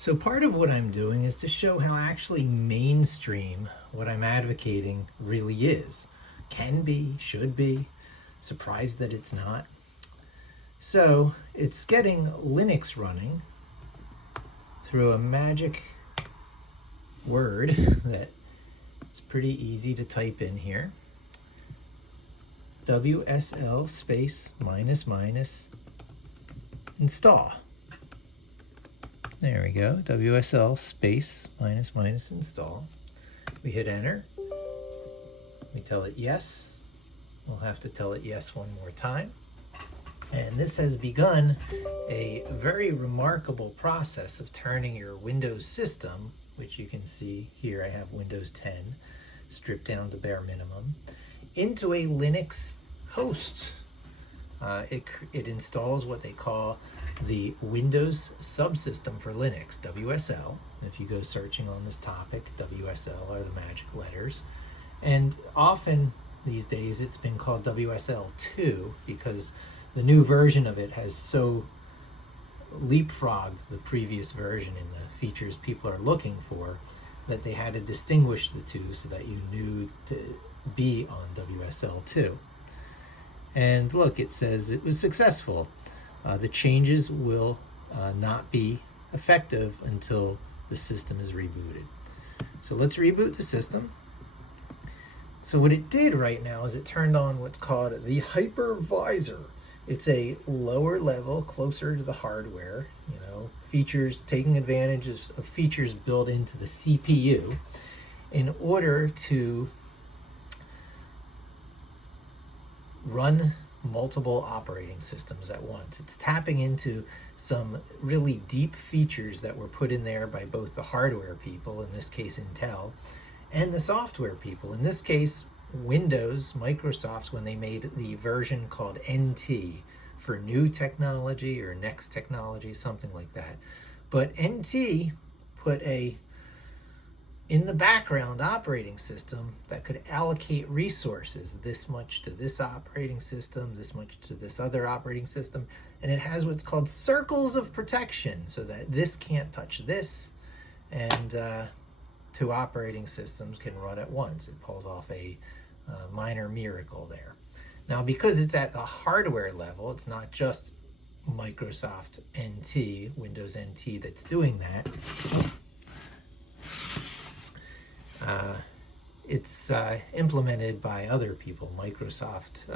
So part of what I'm doing is to show how actually mainstream what I'm advocating really is. Can be, should be, surprised that it's not. So it's getting Linux running through a magic word that is pretty easy to type in here. WSL space minus minus install. There we go, WSL space minus minus install. We hit enter. We tell it yes. We'll have to tell it yes one more time. And this has begun a very remarkable process of turning your Windows system, which you can see here I have Windows 10, stripped down to bare minimum, into a Linux host. It installs what they call the Windows subsystem for Linux, WSL. If you go searching on this topic, WSL are the magic letters. And often these days it's been called WSL2 because the new version of it has so leapfrogged the previous version in the features people are looking for that they had to distinguish the two so that you knew to be on WSL2. And look, it says it was successful. The changes will not be effective until the system is rebooted. So let's reboot the system. So what it did right now is it turned on what's called the hypervisor. It's a lower level, closer to the hardware, features, taking advantage of features built into the CPU in order to run multiple operating systems at once. It's tapping into some really deep features that were put in there by both the hardware people, in this case Intel, and the software people, in this case Windows, Microsoft, when they made the version called NT for new technology or next technology, something like that. But NT put in the background operating system that could allocate resources, this much to this operating system, this much to this other operating system, and it has what's called circles of protection so that this can't touch this, and two operating systems can run at once. It pulls off a minor miracle there. Now, because it's at the hardware level, it's not just Microsoft NT, Windows NT that's doing that. It's implemented by other people. Microsoft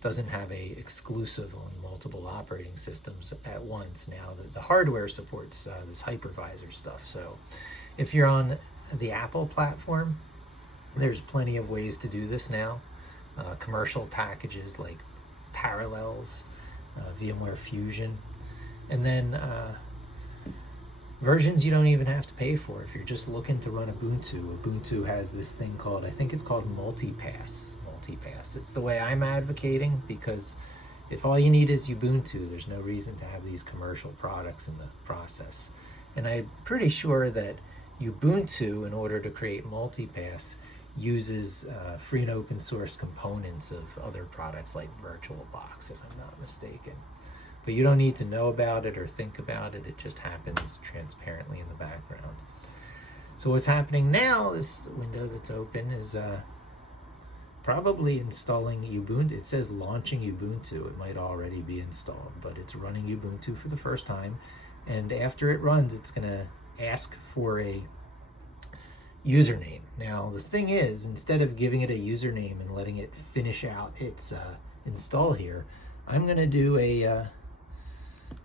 doesn't have a exclusive on multiple operating systems at once now. The hardware supports this hypervisor stuff. So if you're on the Apple platform, there's plenty of ways to do this now. Commercial packages like Parallels, VMware Fusion, and then versions you don't even have to pay for. If you're just looking to run Ubuntu has this thing called, I think it's called Multipass. It's the way I'm advocating, because if all you need is Ubuntu, there's no reason to have these commercial products in the process. And I'm pretty sure that Ubuntu, in order to create Multipass, uses free and open source components of other products like VirtualBox, if I'm not mistaken. But you don't need to know about it or think about it. It just happens transparently in the background. So what's happening now, this window that's open, is probably installing Ubuntu. It says launching Ubuntu. It might already be installed, but it's running Ubuntu for the first time. And after it runs, it's going to ask for a username. Now, the thing is, instead of giving it a username and letting it finish out its install here, I'm going to do a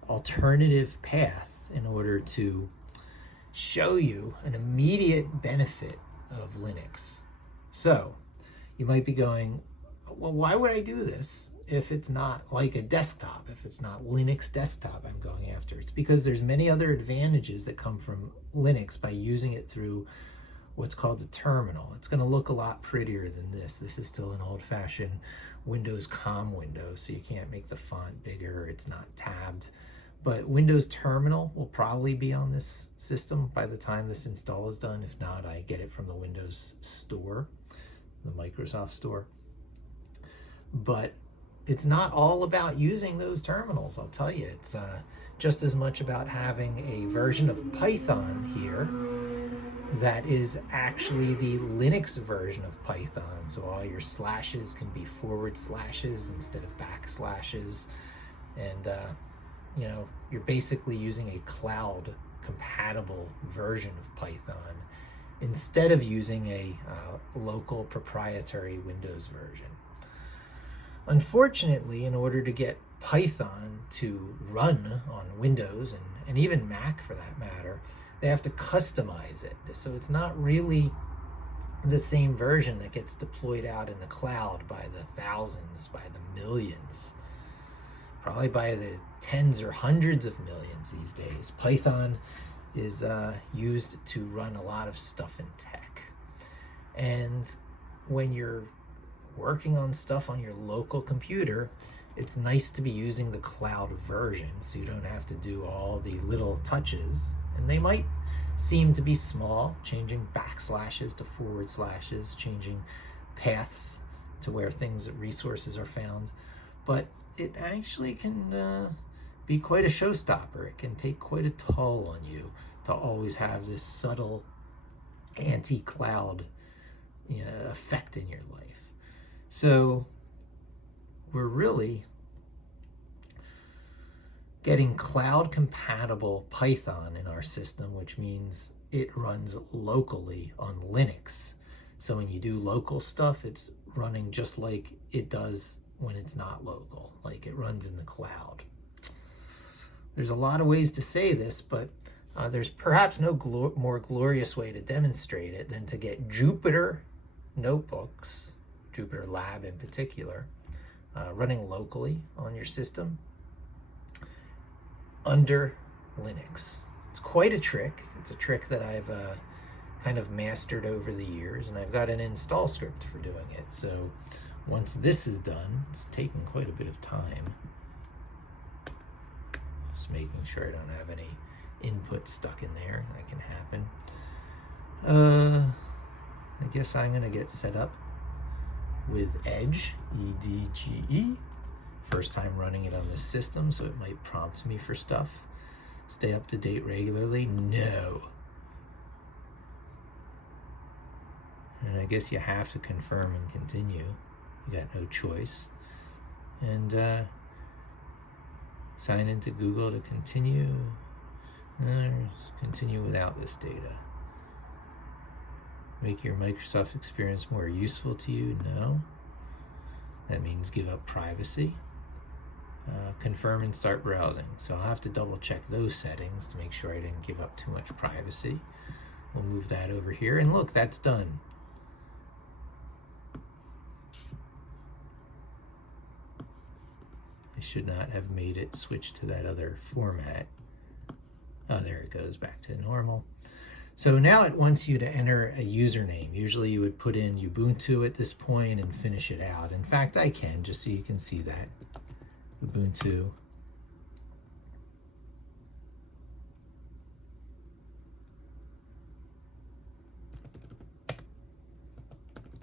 alternative path in order to show you an immediate benefit of Linux. So you might be going, well, why would I do this if it's not like a desktop, if it's not Linux desktop I'm going after? It's because there's many other advantages that come from Linux by using it through what's called the terminal. It's going to look a lot prettier than this. This is still an old-fashioned Windows COM window, so you can't make the font bigger. It's not tabbed. But Windows Terminal will probably be on this system by the time this install is done. If not, I get it from the Windows Store, the Microsoft Store. But it's not all about using those terminals, I'll tell you. It's just as much about having a version of Python here that is actually the Linux version of Python. So all your slashes can be forward slashes instead of backslashes. And, you know, you're basically using a cloud compatible version of Python instead of using a local proprietary Windows version. Unfortunately, in order to get Python to run on Windows and even Mac for that matter, they have to customize it. So it's not really the same version that gets deployed out in the cloud by the thousands, by the millions, probably by the tens or hundreds of millions these days. Python is used to run a lot of stuff in tech. And when you're working on stuff on your local computer, it's nice to be using the cloud version so you don't have to do all the little touches. And they might seem to be small, changing backslashes to forward slashes, changing paths to where resources are found. But it actually can be quite a showstopper. It can take quite a toll on you to always have this subtle anti-cloud, you know, effect in your life. So we're really getting cloud compatible Python in our system, which means it runs locally on Linux. So when you do local stuff, it's running just like it does when it's not local, like it runs in the cloud. There's a lot of ways to say this, but there's perhaps no more glorious way to demonstrate it than to get Jupyter notebooks, Jupyter Lab in particular, running locally on your system under Linux. It's quite a trick. It's a trick that I've kind of mastered over the years, and I've got an install script for doing it. So once this is done, it's taking quite a bit of time. Just making sure I don't have any input stuck in there. That can happen. I guess I'm going to get set up with Edge, E-D-G-E. First time running it on this system, so it might prompt me for stuff. Stay up to date regularly? No. And I guess you have to confirm and continue. You got no choice. And sign into Google to continue. Continue without this data. Make your Microsoft experience more useful to you? No. That means give up privacy. Confirm and start browsing. So I'll have to double check those settings to make sure I didn't give up too much privacy. We'll move that over here, and look, that's done. I should not have made it switch to that other format. Oh, there it goes back to normal. So now it wants you to enter a username. Usually you would put in Ubuntu at this point and finish it out. In fact, I can, just so you can see that. Ubuntu.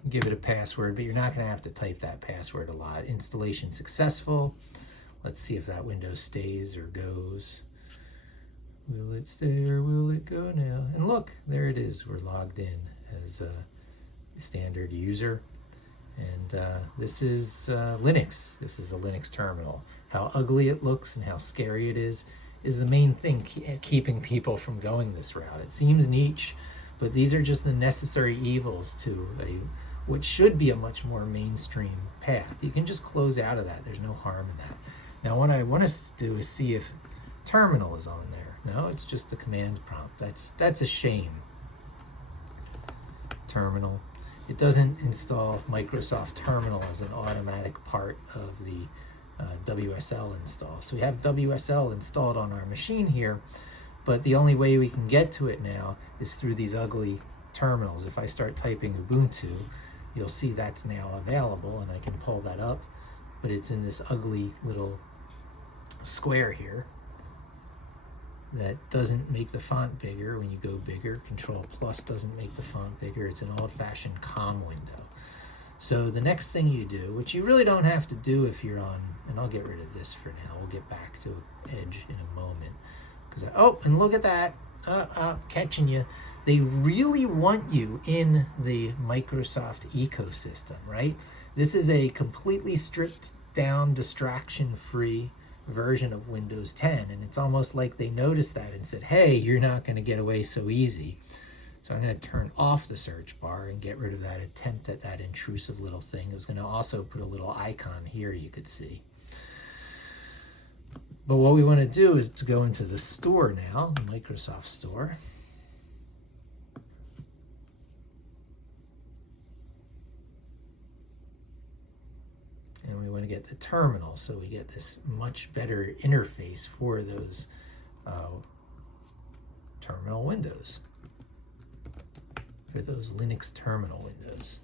Give it a password, but you're not going to have to type that password a lot. Installation successful. Let's see if that window stays or goes. Will it stay or will it go now? And look, there it is. We're logged in as a standard user. And this is Linux. This is a Linux terminal. How ugly it looks and how scary it is the main thing keeping people from going this route. It seems niche, but these are just the necessary evils to what should be a much more mainstream path. You can just close out of that. There's no harm in that. Now, what I want us to do is see if terminal is on there. No, it's just the command prompt. That's a shame. Terminal. It doesn't install Microsoft Terminal as an automatic part of the WSL install. So we have WSL installed on our machine here, but the only way we can get to it now is through these ugly terminals. If I start typing Ubuntu, you'll see that's now available, and I can pull that up, but it's in this ugly little square here that doesn't make the font bigger when you go bigger. Control plus doesn't make the font bigger. It's an old-fashioned COM window. So the next thing you do, which you really don't have to do if you're on, and I'll get rid of this for now. We'll get back to Edge in a moment. Oh, and look at that, catching you. They really want you in the Microsoft ecosystem, right? This is a completely stripped down, distraction-free version of Windows 10, and it's almost like they noticed that and said, hey, you're not going to get away so easy. So I'm going to turn off the search bar and get rid of that attempt at that intrusive little thing. It was going to also put a little icon here you could see. But what we want to do is to go into the store now, the Microsoft Store. And we want to get the terminal, so we get this much better interface for those terminal windows, for those Linux terminal windows.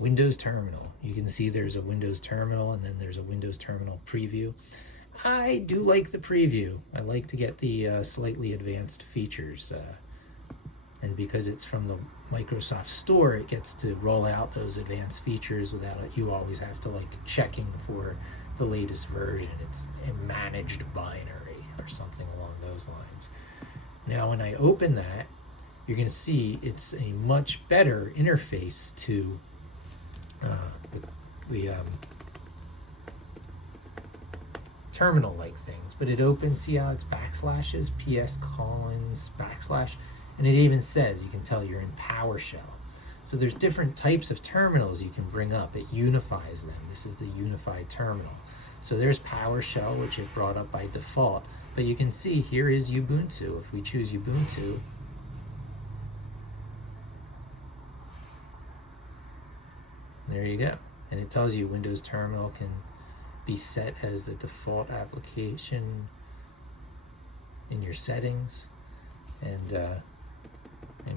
Windows Terminal. You can see there's a Windows Terminal and then there's a Windows Terminal preview. I do like the preview. I like to get the slightly advanced features. And because it's from the Microsoft Store, it gets to roll out those advanced features without you always have to like checking for the latest version. It's a managed binary or something along those lines. Now when I open that, you're going to see it's a much better interface to the terminal-like things, but it opens, see how it's backslashes, PS colons, backslash, and it even says, you can tell you're in PowerShell. So there's different types of terminals you can bring up. It unifies them. This is the unified terminal. So there's PowerShell, which it brought up by default, but you can see here is Ubuntu. If we choose Ubuntu, there you go. And it tells you Windows Terminal can be set as the default application in your settings, and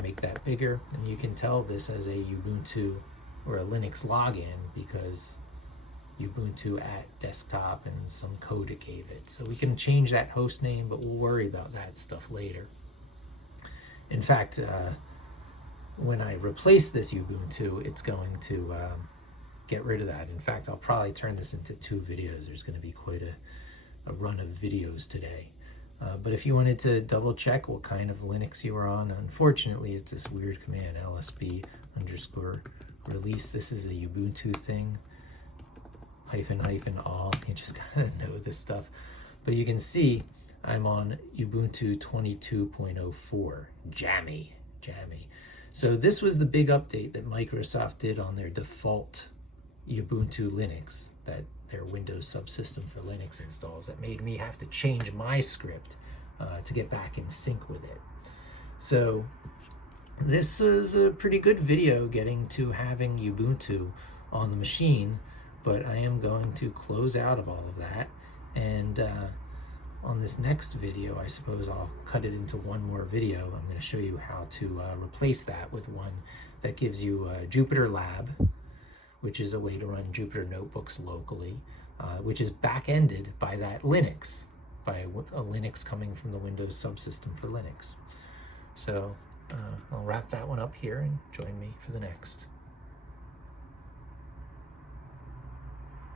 make that bigger. And you can tell this as a Ubuntu or a Linux login because Ubuntu at desktop and some code it gave it. So we can change that host name, but we'll worry about that stuff later. In fact, when I replace this Ubuntu, it's going to get rid of that. In fact, I'll probably turn this into 2 videos. There's going to be quite a run of videos today. But if you wanted to double check what kind of Linux you were on, unfortunately, it's this weird command, lsb_release. This is a Ubuntu thing, --all. You just kind of know this stuff. But you can see I'm on Ubuntu 22.04, jammy. So this was the big update that Microsoft did on their default Ubuntu Linux, that their Windows subsystem for Linux installs, that made me have to change my script to get back in sync with it. So this is a pretty good video getting to having Ubuntu on the machine, but I am going to close out of all of that, and on this next video, I suppose I'll cut it into one more video. I'm going to show you how to replace that with one that gives you Jupyter Lab, which is a way to run Jupyter notebooks locally, which is back-ended by that Linux, by a Linux coming from the Windows subsystem for Linux. So I'll wrap that one up here and join me for the next.